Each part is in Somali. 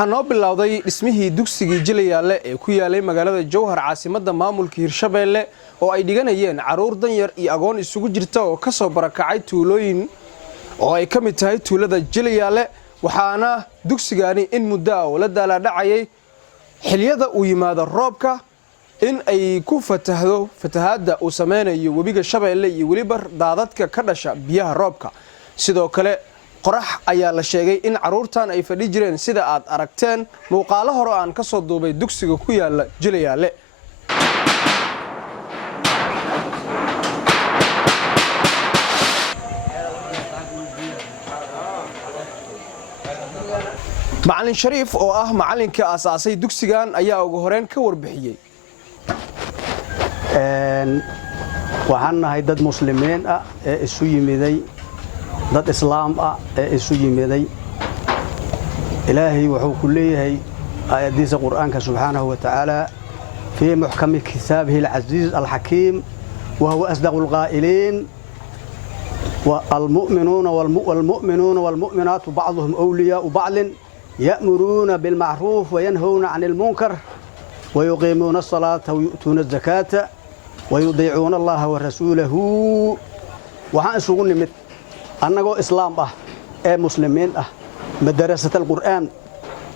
waxaa noo bilowday dhismihii dugsigii Jilayaale ee ku yaalay magaalada Jowhar caasimadda maamulka Hirshabeelle oo ay dhiganayeen caruur danyar iyo agoon isugu jirta oo ka soo barakacay tuulooyin oo ay ka mid tahay tuulada Jilayaale waxaana dugsigani in muddo ah la daaladhacayay xilliyada uu yimaado roobka in ay ku fatahaada uu sameynayo webiga Shabeelle iyo waliba daadadka ka dhasha biyaha roobka sidoo kale qorax ayaa la sheegay in caruurtan ay fadhi jireen sida aad aragteen muuqaalo hore aan ka soo duubay dugsiga ku yaala Jilayaale Macallin Shariif oo ah macallinka aasaasay dugsigan ayaa ugu horeen ka warbixiyay waxaan nahay dad muslimiin ah ee isu yimiday dad islaam ah ee isu yimiday ilaahay wuxuu ku leeyahay aayadiisa quraanka subhanahu wa ta'ala fi muhkam kitaabihi al-aziz al-hakim wa huwa asdaqul qaa'ilin والمؤمنون والمؤمنات بعضهم أولياء بعض يأمرون بالمعروف وينهون عن المنكر ويقيمون الصلاة ويؤتون الزكاة ويطيعون الله ورسوله وحان سوغن نمت أنغو إسلام مسلمين مدرسة القرآن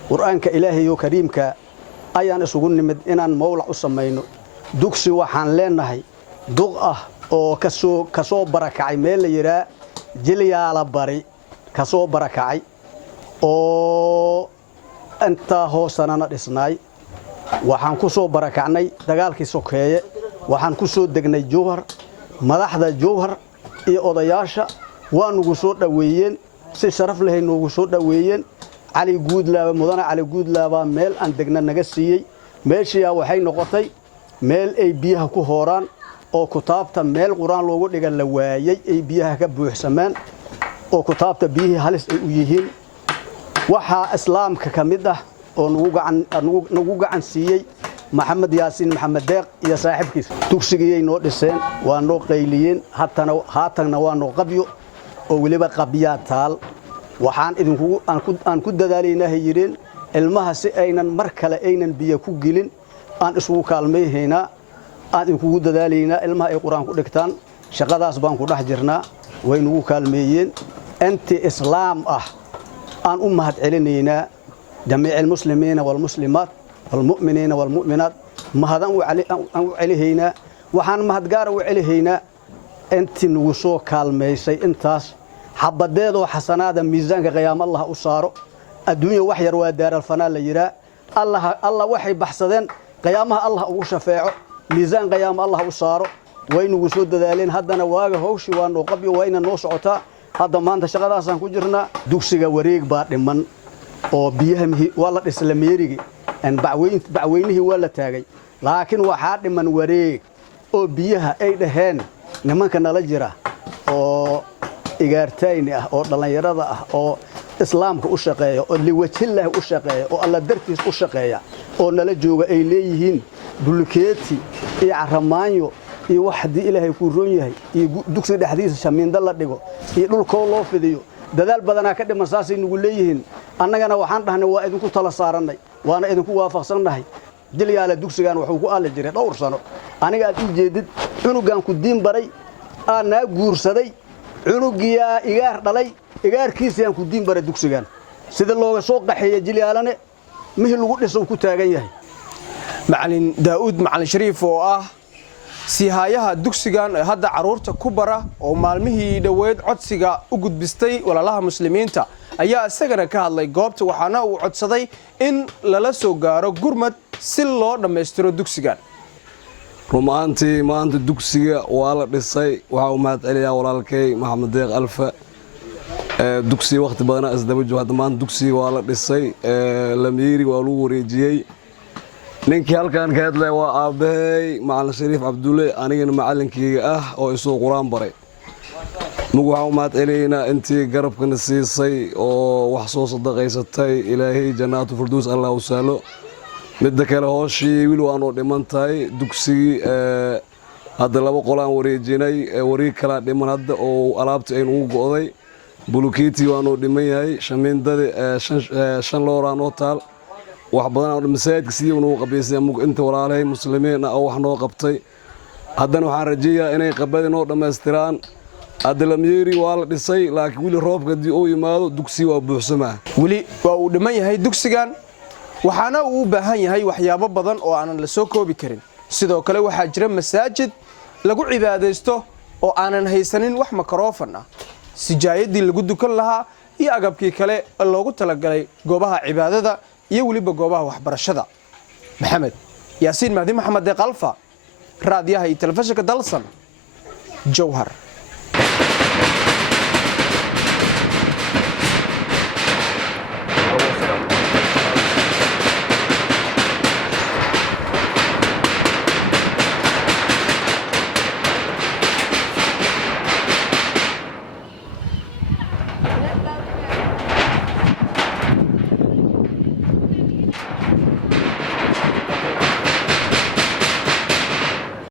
قرآن كإلهي وكريم أيان سوغن نمت إنان مولع أسمينو دوكسي وحان لينهي دوغ oo kasoo barakacay meel la yiraahdo Jilayaale bari kasoo barakacay oo inta hoosanana dhisnay waxaan ku soo barakacnay dagaalkii sokeeye waxaan ku soo degnay Jowhar madaxda Jowhar iyo odayaasha waan ugu soo dhaweeyeen si sharaf leh noogu soo dhaweeyeen Ali Guudlaaba meel aan degna naga siiyay meeshii waxay noqotay meel ay biyaha ku hooraan oo kutaabta meel quraan loogu dhiga la waayay ay biyaha ka buuxsamaan oo kutaabta biyihii halis ay u yihiin waxa islaamka kamid ah oo nagu gacan siiyay Maxamed Yaasiin Maxamed Deeq iyo saaxiibkiisa dugsigii noo dhiseen waa noo qayliyeen haatana waa noo qabyo oo waliba qabya taal waxaan idinku aan ku dadaalayna hayireen ilmaha si aynan mar kale aynan biyo ku gelin aan isugu kaalmeeyayna aad inkugu dadaalayna ilmaha ay quraan ku dhigtaan shaqadaas baan ku dhex jirnaa way nagu kaalmeeyeen intii islaam aan u mahad celinayna jamiic muslimiina wal muslimaat wal mu'miniina wal mu'minaat mahadan u celihayna waxaan mahad gaar u celihayna intii nagu soo kaalmeysay intaas xabadeedo xasanaada miisaanka qiyaam Allah u saaro adduunyo wax yar waa daaral fanaa la yiraa Allah waxay baxsadeen qiyaamaha Allah ugu shafeeco ميزان قيام الله وصاره وين وسود ذالين هذا نواجه هوش وانو قبي وين النص عطاء هذا ما أنت شغال أصلا كجرنا دوكسيجا وريق بعد من أو بيهم هي والله إسلاميري إن بعوينه ولا تاجي لكن واحد من وريق أو بيها أي دهان نما كان لجرة أو إجارتين أو دلنا يرضى أو إسلام كأشقية أو اللي وجه الله أشقية أو الله درتيس أشقية أو نلجوا إليهن دولكيتي إيه عرمانيو إيه واحد إلهي كورونيه إيه دكسي الحديث شمين دل دقو إيه دول كله فيديو دال بدنا كده مساسي نقول ليهن أنا جنا وحنا هنا وإذن كنت تلا صارنا وأنا إذن كوا فصلنا هاي Jilayaale dugsigan wuxuu ku aali jiray dhowr sano aniga aad u jeedid cunugan ku diin baray ana guursaday cunugiya igaar dhalay igaarkiisaan ku diin baray dugsigan sida looga soo qaxeeyay Jilayaalane mihii lagu dhiso ku taagan yahay Macallin Daawud Macallin Shariif oo ah sihayaha dugsigan hadda caruurta ku bara oo maalmihii dhaweed codsiga u gudbistay walaalaha muslimiinta ayaa isagana ka hadlay goobta waxaana uu codsaday in lala soo gaaro gurmad si loo dhameystiro dugsigan rumaantii maanta dugsiga waa la dhisay waxa uu mahad celiyaa walaalkay Maxamed Deeq Alfa dugsiga waqti badan isdaba jooga hadda maanta dugsiga waa la dhisay lamiiri waa lagu wareejiyay ninkii halkan ka hadlay waa aabahay Macallin Shariif Cabdulle anigana macallinkayga oo isoo quraan baray waxaan mahad celiyaa intii garabkana siisay oo wax soo sadaqaysatay ilaahay jannaatu firdaws Allah u saalo mid kale hooshii wiil waanu dhimantahay dugsigii hadda laba qolaan wareejinay wareeg kala dhiman hadda oo alaabta ay ugu go'day bulukeeti waanu dhiman yahay shamiindada shan looraan oo taal wax badan masaajidka sidii uu qabeysay inta walaalay muslimiin oo wax noo qabtay haddana waxaan rajeeyaa inay qabada noo dhameystiraan adalameeri waa la dhisay laakiin wili roobka hadii uu yimaado dugsiga waa buuxsamaa weli waa uu dhiman yahay dugsigan waxaana uu u baahan yahay waxyaabo badan oo aanan la soo koobi karin sidoo kale waxaa jira masaajid lagu cibaadaysto oo aanan haysanin wax makaroofan ah sijaayadii lagu dukan lahaa iyo agabkii kale loogu talagalay goobaha cibaadada iyo waliba goobaha waxbarashada maxamed yaasiin mahdi maxamed deeq alfa raadiyaha iyo telefishinka dalsan jowhar